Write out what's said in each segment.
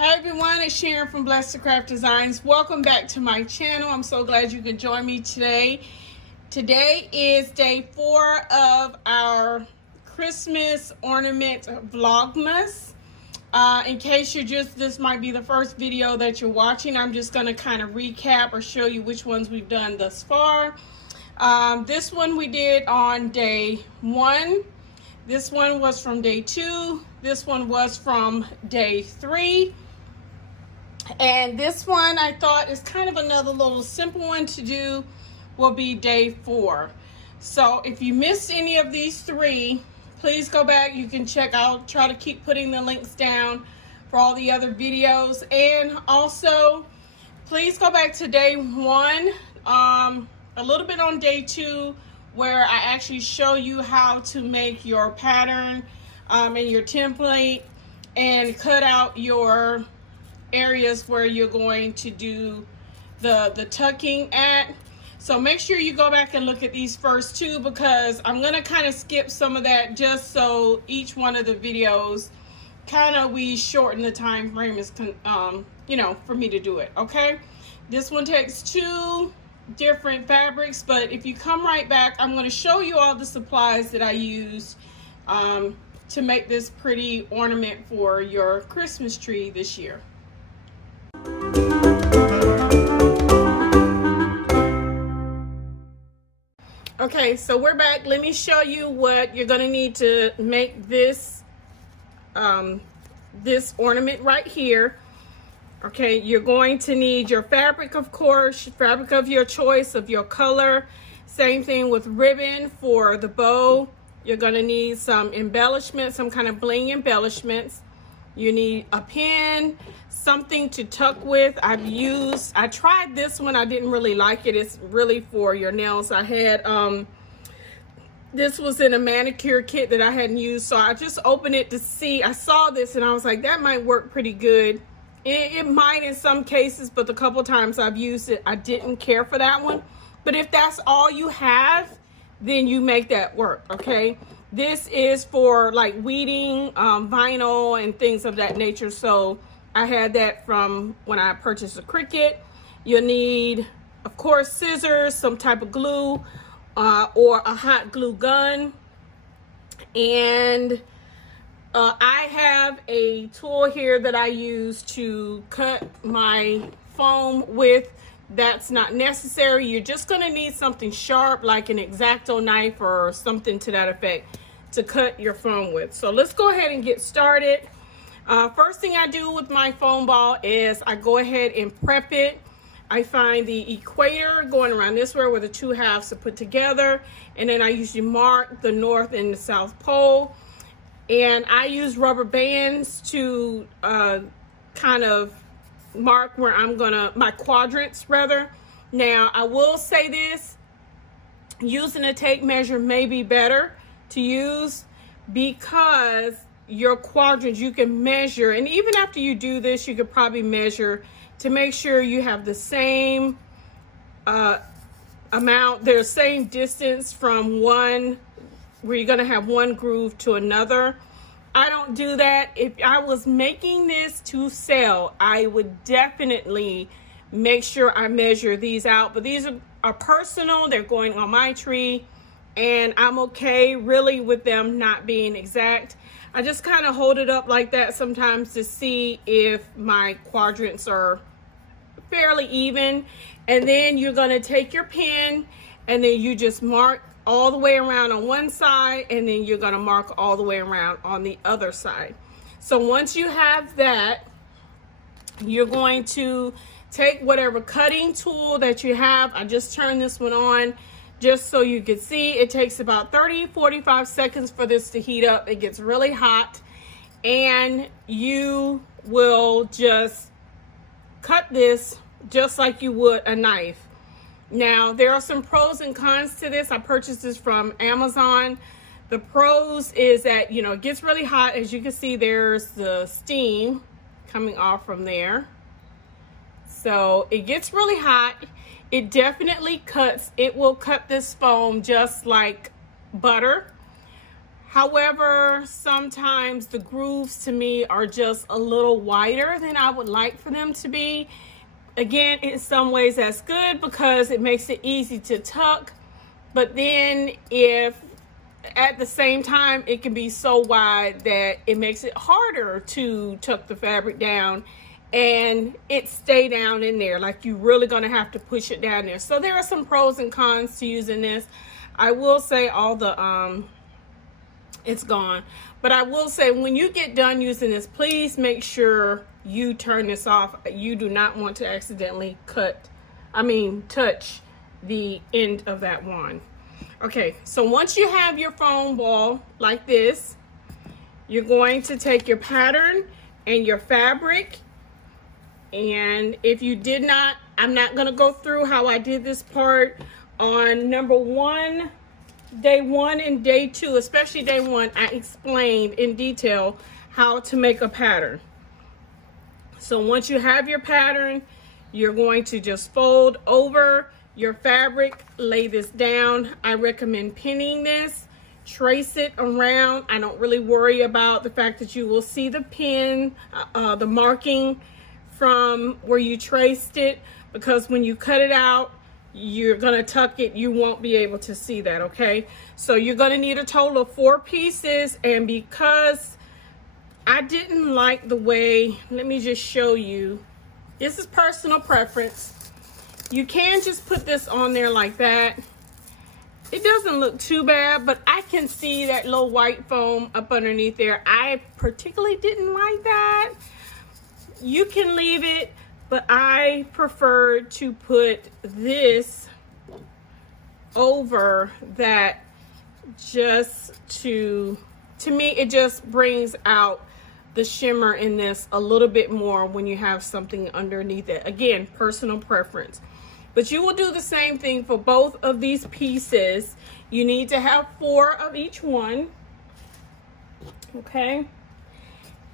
Hi everyone, it's Sharon from Blessed to Craft Designs. Welcome back to my channel. I'm so glad you could join me today. Today is day 4 of our Christmas ornament Vlogmas. In case this might be the first video that you're watching, I'm just going to kind of recap or show you which ones we've done thus far. This one we did on day 1. This one was from day 2. This one was from day 3. And this one I thought is kind of another little simple one to do, will be day 4. So if you missed any of these 3, please go back. You can check out, try to keep putting the links down for all the other videos. And also, please go back to day 1, a little bit on day 2, where I actually show you how to make your pattern and your template and cut out your areas where you're going to do the tucking at. So make sure you go back and look at these first 2, because I'm going to kind of skip some of that just so each one of the videos we shorten the time frame is for me to do it. Okay, this one takes 2 different fabrics, but if you come right back, I'm going to show you all the supplies that I used to make this pretty ornament for your Christmas tree this year. Okay, so we're back. Let me show you what you're going to need to make this this ornament right here. Okay, you're going to need your fabric, of course, fabric of your choice, of your color. Same thing with ribbon for the bow. You're going to need some embellishments, some kind of bling embellishments. You need a pin, something to tuck with. I tried this one. I didn't really like it. It's really for your nails. I had this was in a manicure kit that I hadn't used, so I just opened it to see. I saw this and I was like, that might work pretty good. It might in some cases, but the couple times I've used it, I didn't care for that one. But if that's all you have, then you make that work. Okay, this is for like weeding vinyl and things of that nature. So I had that from when I purchased a Cricut. You'll need, of course, scissors, some type of glue, or a hot glue gun. And I have a tool here that I use to cut my foam with. That's not necessary. You're just going to need something sharp like an X-Acto knife or something to that effect to cut your foam with. So let's go ahead and get started. First thing I do with my foam ball is I go ahead and prep it. I find the equator going around this way where the 2 halves are put together, and then I usually mark the north and the south pole. And I use rubber bands to kind of mark where I'm gonna, my quadrants rather. Now I will say this, using a tape measure may be better to use, because your quadrants you can measure, and even after you do this you could probably measure to make sure you have the same amount, the same distance from one where you're going to have one groove to another. I don't do that. If I was making this to sell, I would definitely make sure I measure these out, but these are personal. They're going on my tree, and I'm okay really with them not being exact. I just kind of hold it up like that sometimes to see if my quadrants are fairly even. And then you're going to take your pen and then you just mark all the way around on one side, and then you're going to mark all the way around on the other side. So once you have that, you're going to take whatever cutting tool that you have. I just turned this one on just so you can see. It takes about 30-45 seconds for this to heat up. It gets really hot, and you will just cut this just like you would a knife. Now there are some pros and cons to this. I purchased this from Amazon. The pros is that, you know, it gets really hot. As you can see, there's the steam coming off from there. So it gets really hot. It definitely cuts. It will cut this foam just like butter. However, sometimes the grooves to me are just a little wider than I would like for them to be. Again, in some ways that's good because it makes it easy to tuck. But then if at the same time it can be so wide that it makes it harder to tuck the fabric down and it stay down in there, like you're really going to have to push it down there. So there are some pros and cons to using this. I will say all the it's gone, but I will say when you get done using this, please make sure you turn this off. You do not want to accidentally touch the end of that wand. Okay, so once you have your foam ball like this, you're going to take your pattern and your fabric. And if you did not, I'm not going to go through how I did this part on day one and day 2, especially day 1. I explained in detail how to make a pattern. So once you have your pattern, you're going to just fold over your fabric, lay this down. I recommend pinning this, trace it around. I don't really worry about the fact that you will see the pin, the marking from where you traced it, because when you cut it out, you're gonna tuck it, you won't be able to see that, okay? So you're gonna need a total of 4 pieces, and because I didn't like the way, let me just show you, this is personal preference. You can just put this on there like that. It doesn't look too bad, but I can see that little white foam up underneath there. I particularly didn't like that. You can leave it, but I prefer to put this over that, just to me, it just brings out the shimmer in this a little bit more when you have something underneath it. Again, personal preference. But you will do the same thing for both of these pieces. You need to have 4 of each one. Okay.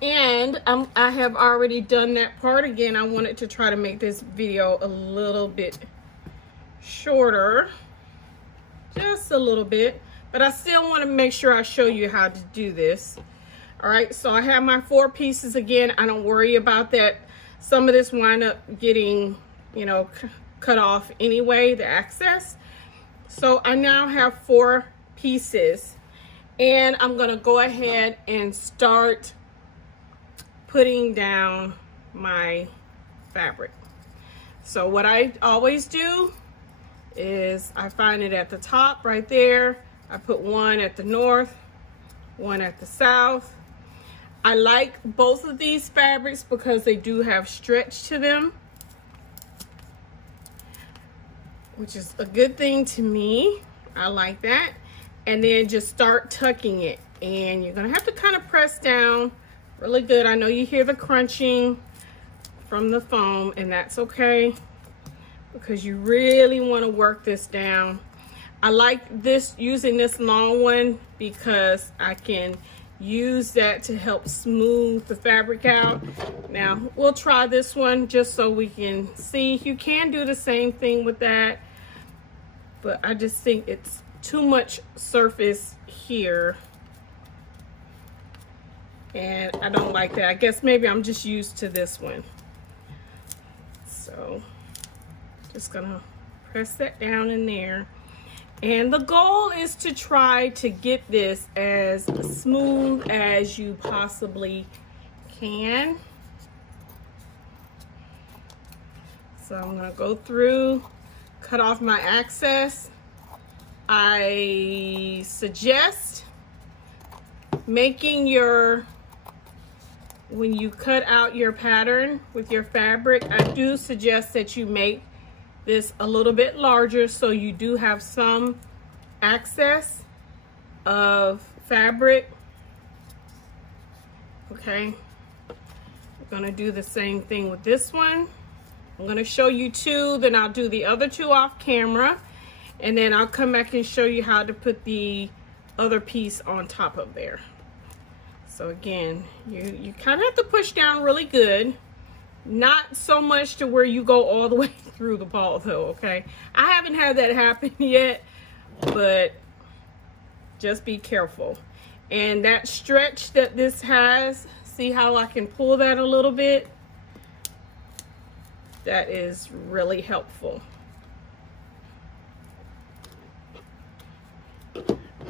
And I have already done that part. Again, I wanted to try to make this video a little bit shorter. Just a little bit. But I still want to make sure I show you how to do this. All right, so I have my 4 pieces again. I don't worry about that. Some of this wind up getting, you know, cut off anyway, the excess. So I now have 4 pieces. And I'm going to go ahead and start putting down my fabric. So what I always do is I find it at the top right there. I put 1 at the north, 1 at the south. I like both of these fabrics because they do have stretch to them, which is a good thing to me. I like that. And then just start tucking it. And you're gonna have to kind of press down really good. I know you hear the crunching from the foam, and that's okay because you really want to work this down. I like this, using this long one, because I can use that to help smooth the fabric out. Now we'll try this one just so we can see. You can do the same thing with that, but I just think it's too much surface here. And I don't like that. I guess maybe I'm just used to this one. So just gonna press that down in there. And the goal is to try to get this as smooth as you possibly can. So I'm gonna go through, cut off my excess. I suggest making your, when you cut out your pattern with your fabric, I do suggest that you make this a little bit larger so you do have some excess of fabric. Okay, I'm gonna do the same thing with this one. I'm gonna show you 2, then I'll do the other 2 off camera, and then I'll come back and show you how to put the other piece on top of there. So again, you kind of have to push down really good. Not so much to where you go all the way through the ball though, okay? I haven't had that happen yet, but just be careful. And that stretch that this has, see how I can pull that a little bit? That is really helpful.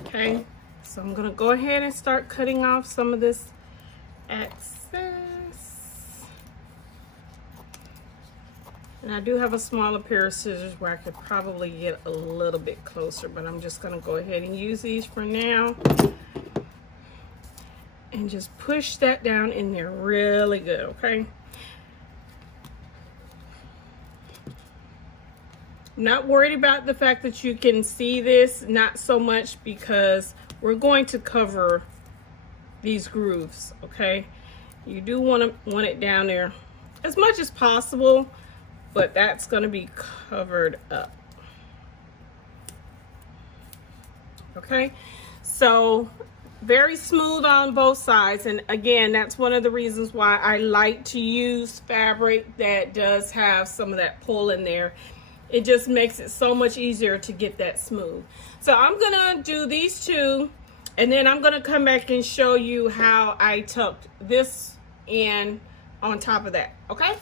Okay, so I'm gonna go ahead and start cutting off some of this excess. And I do have a smaller pair of scissors where I could probably get a little bit closer, but I'm just gonna go ahead and use these for now. And just push that down in there really good, okay? Not worried about the fact that you can see this, not so much, because we're going to cover these grooves, okay? You do want it down there as much as possible, but that's going to be covered up. Okay, so very smooth on both sides, and again, that's one of the reasons why I like to use fabric that does have some of that pull in there. It just makes it so much easier to get that smooth. So I'm gonna do these two, and then I'm gonna come back and show you how I tucked this in on top of that, okay?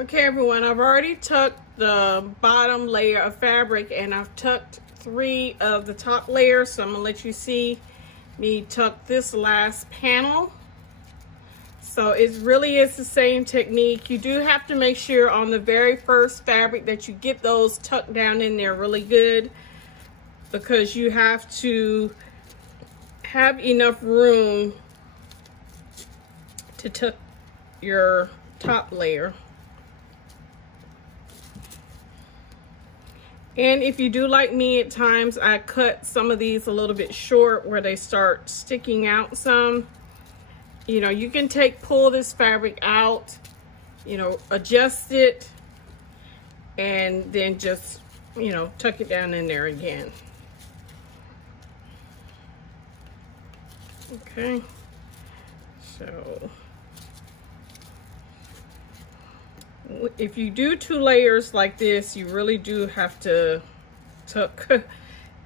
Okay, everyone, I've already tucked the bottom layer of fabric, and I've tucked 3 of the top layers, so I'm gonna let you see me tuck this last panel. So it really is the same technique. You do have to make sure on the very first fabric that you get those tucked down in there really good, because you have to have enough room to tuck your top layer. And if you do like me, at times I cut some of these a little bit short where they start sticking out some. You know, you can pull this fabric out, you know, adjust it, and then just, you know, tuck it down in there again. Okay, so if you do 2 layers like this, you really do have to tuck.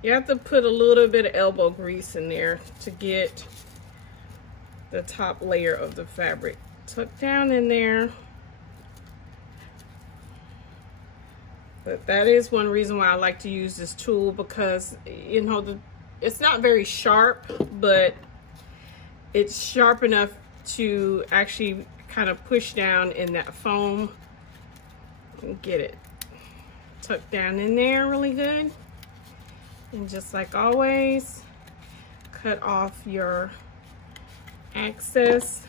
You have to put a little bit of elbow grease in there to get the top layer of the fabric tucked down in there. But that is one reason why I like to use this tool, because, you know, it's not very sharp, but it's sharp enough to actually kind of push down in that foam and get it tucked down in there really good. And just like always, cut off your excess.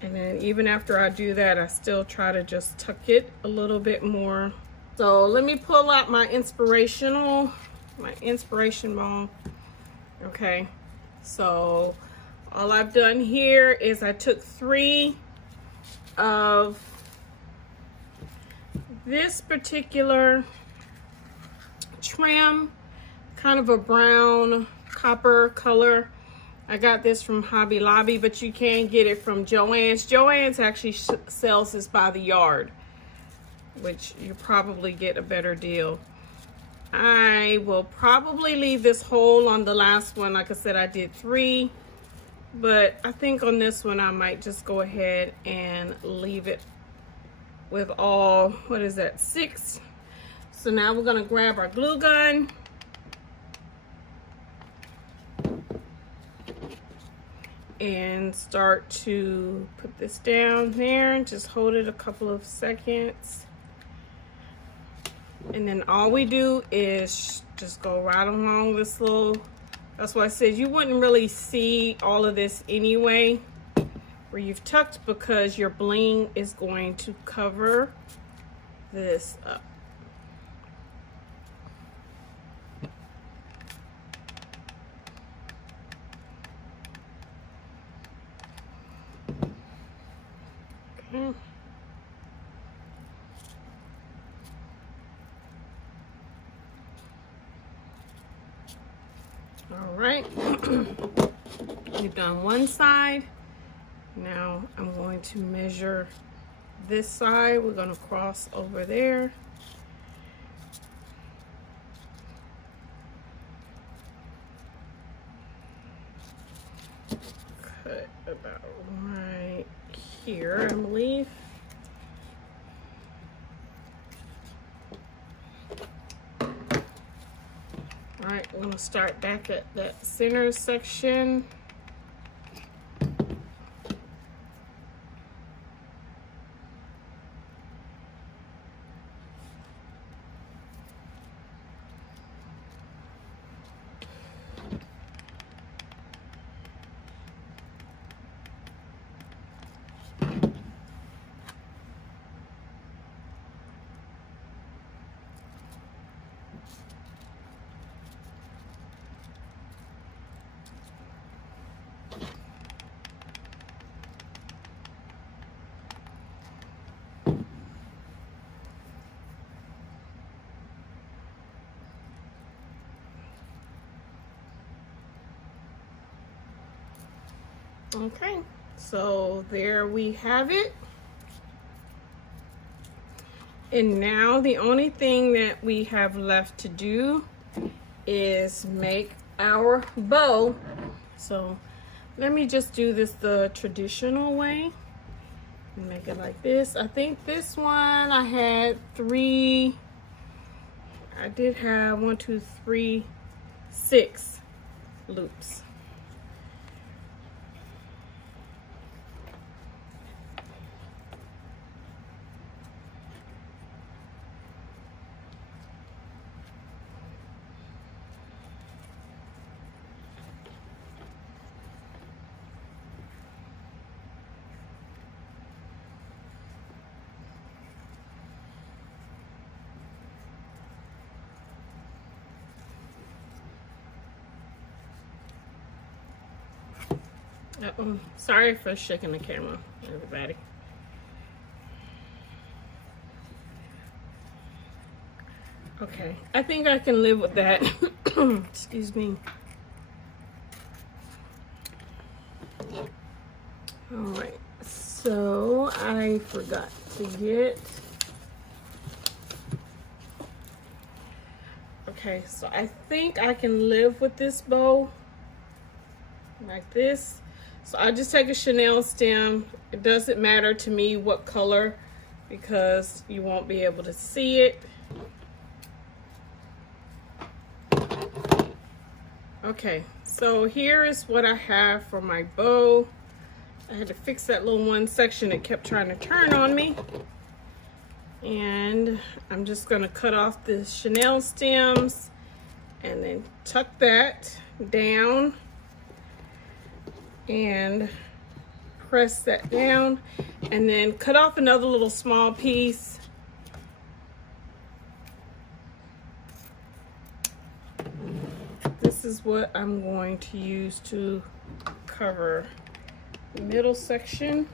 And then even after I do that, I still try to just tuck it a little bit more. So let me pull out my inspiration ball. Okay, so all I've done here is I took 3 of this particular trim, kind of a brown copper color. I got this from Hobby Lobby, but you can get it from Joanns. Joanns actually sells this by the yard, which you probably get a better deal. I will probably leave this hole on the last one. Like I said, I did 3, but I think on this one I might just go ahead and leave it with all, what is that, 6. So now we're gonna grab our glue gun. And start to put this down there and just hold it a couple of seconds. And then all we do is just go right along this little, that's why I said you wouldn't really see all of this anyway where you've tucked, because your bling is going to cover this up. Okay. All right, we've done one side. Now I'm going to measure this side. We're going to cross over there. cut about right here, I believe. All right, I'm gonna start back at that center section. Okay, so there we have it. And now the only thing that we have left to do is make our bow. So let me just do this the traditional way and make it like this. I think this one I had 3, I did have 1, 2, 3, 6 loops. Sorry for shaking the camera, everybody. Okay, I think I can live with that. Excuse me. All right, so I forgot to get. Okay, so I think I can live with this bow like this. So I just take a chenille stem. It doesn't matter to me what color because you won't be able to see it. Okay, so here is what I have for my bow. I had to fix that little one section that kept trying to turn on me. And I'm just gonna cut off the chenille stems and then tuck that down and press that down, and then cut off another little small piece. This is what I'm going to use to cover the middle section.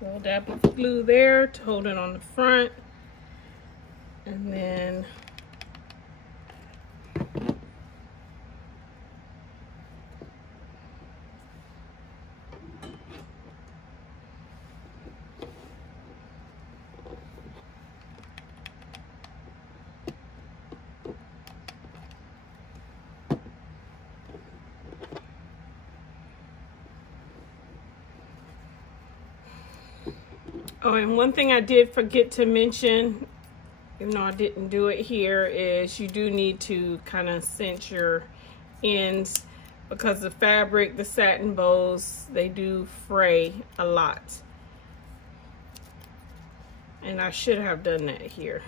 Little dab of glue there to hold it on the front, and then oh, and one thing I did forget to mention, even though I didn't do it here, is you do need to kind of cinch your ends because the fabric, the satin bows, they do fray a lot. And I should have done that here.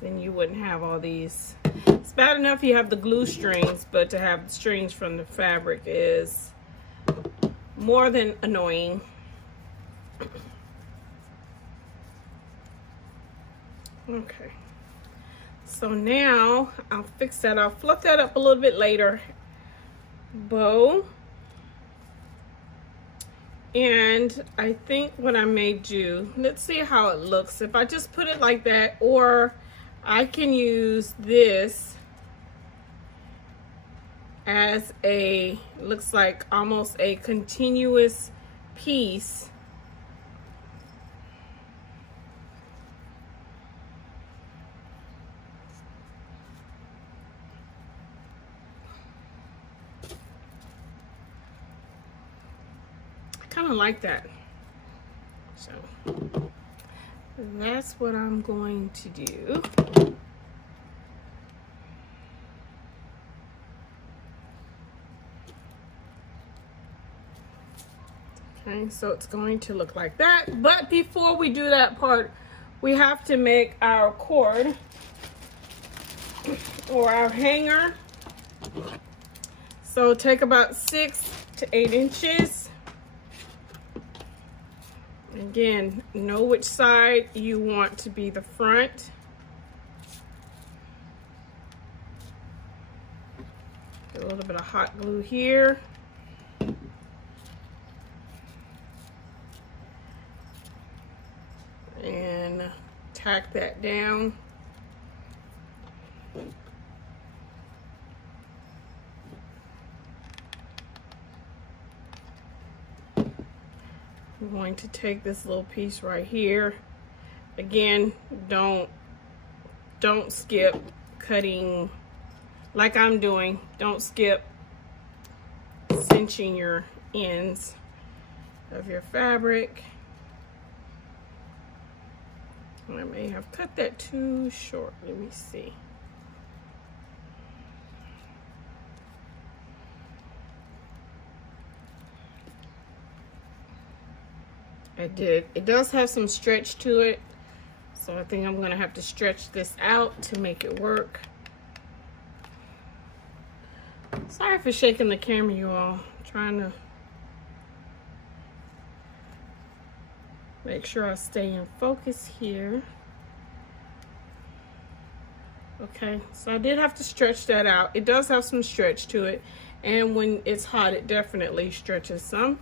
Then you wouldn't have all these. It's bad enough you have the glue strings, but to have the strings from the fabric is more than annoying. Okay, so now I'll fix that. I'll fluff that up a little bit later. Bow. And I think what I may do, let's see how it looks. If I just put it like that, or I can use this as a, looks like almost a continuous piece. I kind of like that. So that's what I'm going to do. Okay, so it's going to look like that. But before we do that part, we have to make our cord or our hanger. So take about 6 to 8 inches. Again, know which side you want to be the front. A little bit of hot glue here. And tack that down. I'm going to take this little piece right here. Again, don't skip cutting like I'm doing. Don't skip cinching your ends of your fabric. I may have cut that too short. Let me see. I did. It does have some stretch to it, so I think I'm going to have to stretch this out to make it work. Sorry for shaking the camera, you all. I'm trying to make sure I stay in focus here. Okay, so I did have to stretch that out. It does have some stretch to it, and when it's hot, it definitely stretches some.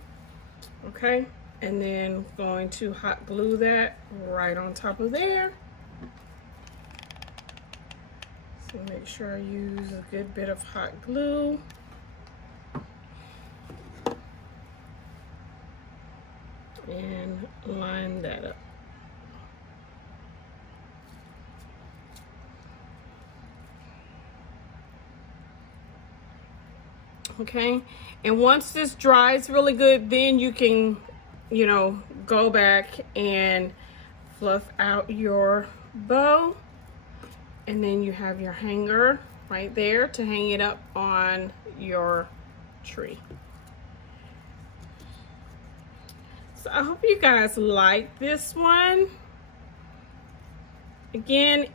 Okay, and then going to hot glue that right on top of there. So make sure I use a good bit of hot glue. And line that up. Okay, and once this dries really good, then you can, you know, go back and fluff out your bow, and then you have your hanger right there to hang it up on your tree. So I hope you guys like this one. Again,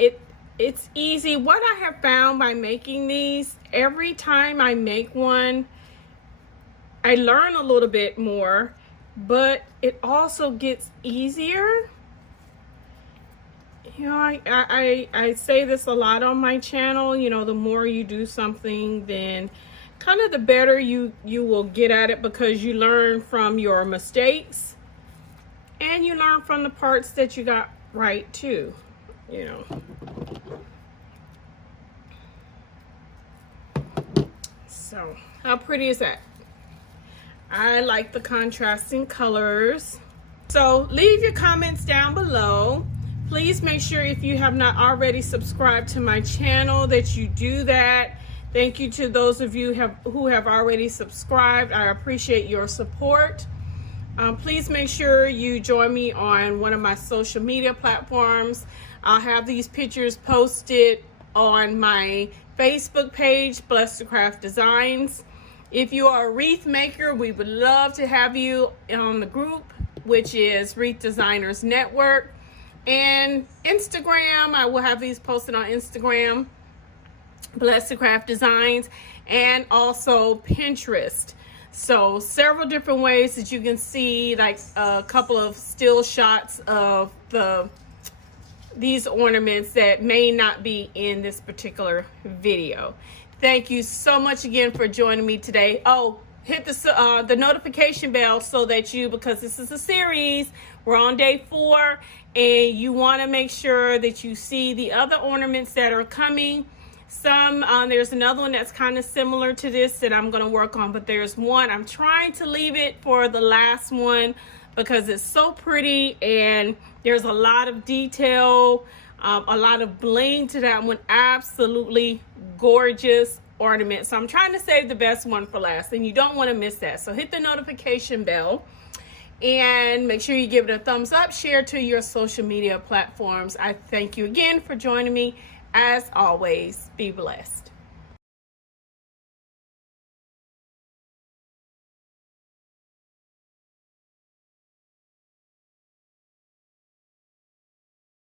it's easy. What I have found by making these, every time I make one, I learn a little bit more, but it also gets easier. You know, I say this a lot on my channel, you know, the more you do something, then kind of the better you will get at it, because you learn from your mistakes and you learn from the parts that you got right too, you know. So how pretty is that? I like the contrasting colors. So leave your comments down below. Please make sure, if you have not already subscribed to my channel, that you do that. Thank you to those of you who have already subscribed. I appreciate your support. Please make sure you join me on one of my social media platforms. I'll have these pictures posted on my Facebook page, Blessed to Craft Designs. If you are a wreath maker, we would love to have you on the group, which is Wreath Designers Network. And Instagram, I will have these posted on Instagram, Blessed to Craft Designs, and also Pinterest. So several different ways that you can see, like a couple of still shots of these ornaments that may not be in this particular video. Thank you so much again for joining me today. Oh, hit the notification bell so that because this is a series, we're on day 4, and you want to make sure that you see the other ornaments that are coming. There's another one that's kind of similar to this that I'm going to work on, but there's one I'm trying to leave it for the last one because it's so pretty and there's a lot of detail, a lot of bling to that one. Absolutely gorgeous ornament. So I'm trying to save the best one for last, and you don't want to miss that. So hit the notification bell and make sure you give it a thumbs up, share to your social media platforms. I thank you again for joining me. As always, be blessed.